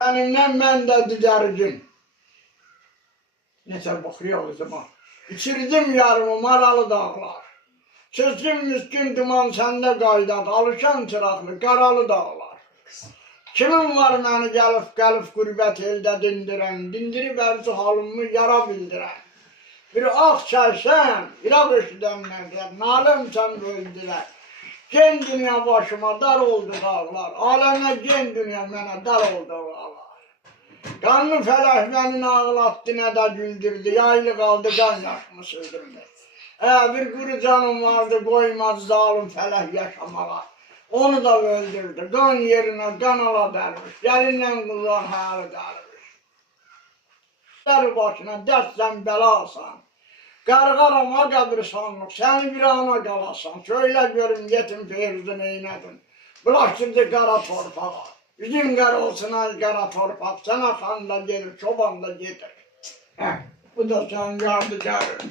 Benimle ben de düzərgin. Neçə baxıyor o zaman. İçirdim yarımı maralı dağlar. Çizdim miskin duman səndə qaydadı. Alışan çıraqlı qaralı dağlar. Kimin var məni gəlib qürbət eldə dindirən, dindirib ərzi halımı yara bildirən. Bir ağ çəksən, İraq eşidənlərdən, nalım sən öldürər. Gen dünya başıma dar oldu dağlar, aləmə gen dünya mənə dar oldu dağlar. Qanlı fələk məni ağlatdı, nə də güldürdü, yaylı qaldı, qan yaşımı sürdürdü. Bir quru canım vardı, qoymaz zalim fələk yaşamağa. Onu da öldürdü, qan yerine qan ala dərmiş, gəlindən qullar həli dərmiş. Dəri başına dəstsən bəlasan, qarqarama qəbristanlıq, səni bir ana qalasan. Söylə görüm yetim Feyruz'u neynədin, bulaşdırdı qara torpağa. Üzün qara olsun ay qara torpaq, sənə xan da gelir, çoban da gedir. Bu da sən yardıcarın.